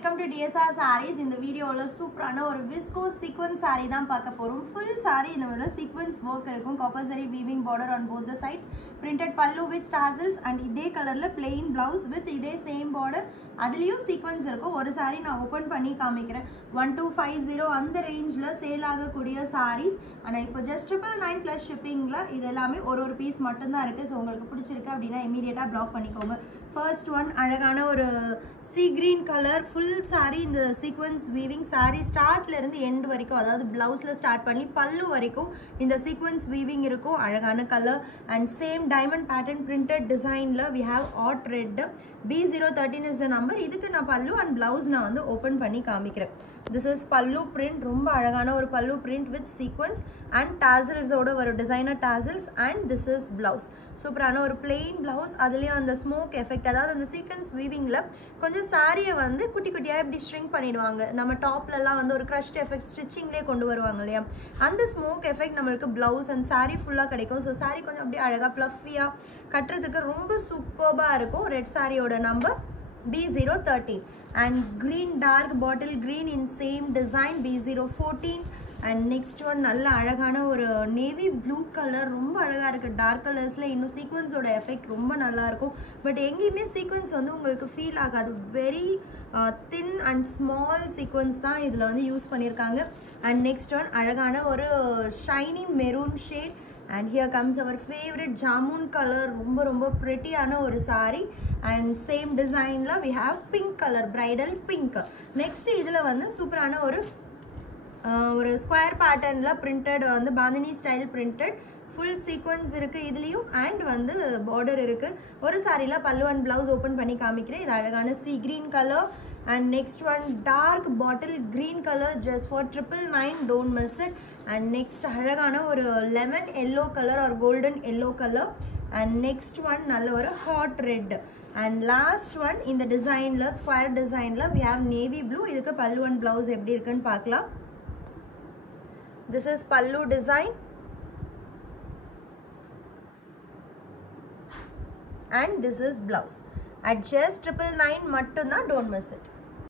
welcome to DSR Sarees. In the video la சூப்பரான ஒரு viscose sequence saree தான் பார்க்க போறோம். Full saree இந்த மாதிரி sequence work இருக்கும். Copper zari weaving border on both the sides. Printed pallu with tassels and இதே கலர்ல plain blouse with இதே same border. அதுலயும் sequence இருக்கும். ஒரு saree நான் ஓபன் பண்ணி காமிக்கிறேன். 1250 அந்த ரேஞ்ச்ல சேல் ஆகக்கூடிய sarees. ஆனா இப்போ just 999 plus shippingல இது எல்லாமே ஒரு பீஸ் மட்டும் தான் இருக்கு. சோ உங்களுக்கு பிடிச்சிருக்கு அப்படினா இமிடியேட்டா ப்ளாக் பண்ணிக்கோங்க. First one அழகான ஒரு sea green color full saree இந்த sequence weaving saree startல இருந்து end வரைக்கும் அதாவது blouseல start பண்ணி பல்லு வரைக்கும் இந்த sequence weaving இருக்கும் அழகான color and same diamond pattern printed designல we have hot red B013 is the number இதுக்கு நான் பல்லு and blouse நான் வந்து open பண்ணி காமிக்கிறேன். This is pallu print ரொம்ப அழகான ஒரு pallu print with sequence and tassels ஓட ஒரு designer tassels and this is blouse சூப்பரான ஒரு plain blouse அதுலயும் அந்த smoke effect அதாவது அந்த sequence weavingல கொஞ்சம் சாரியை வந்து குட்டி குட்டியா இப்படி shrink பண்ணிடுவாங்க நம்ம டாப்ல எல்லாம் வந்து ஒரு crushed effect stitchingலயே கொண்டு வருவாங்க இல்லையா அந்த smoke effect நமக்கு blouse and saree ஃபுல்லா கிடைக்கும் சோ saree கொஞ்சம் அப்படியே அழகா fluffy-ஆ கட்டறதுக்கு ரொம்ப சூப்பர்பா இருக்கும் ரெட் சாரியோட number B013 and green dark bottle green in same design B014 and next one நல்ல அழகான ஒரு navy blue color ரொம்ப அழகா இருக்கு dark colorsல இன்னும் sequence ஓட effect ரொம்ப நல்லா இருக்கும் பட் எங்கேயுமே sequence வந்து உங்களுக்கு ஃபீல் ஆகாது very thin and small sequence தான் இதுல வந்து யூஸ் பண்ணிருக்காங்க and next one அழகான ஒரு shiny maroon shade and here comes our favorite jamun color ரொம்ப pretty ஆன ஒரு saree and same design la we have pink color bridal pink next இதுல வந்து சூப்பரான ஒரு square pattern la printed வந்து bandhani style printed full sequence இருக்கு இதுலயும் and வந்து border இருக்கு ஒரு சாரில பல்லு and blouse open பண்ணி காமிக்கிறேன் இது அழகான sea green color and next one dark bottle green color just for 999 don't miss it and next அழகான ஒரு lemon yellow color or golden yellow color and next one நல்ல ஒரு hot red and last one in the design la square design la we have navy blue இதுக்கு பல்லு and blouse எப்படி இருக்குன்னு பார்க்கலாம் this is pallu design and this is blouse at just 999 மட்டும் தான் don't miss it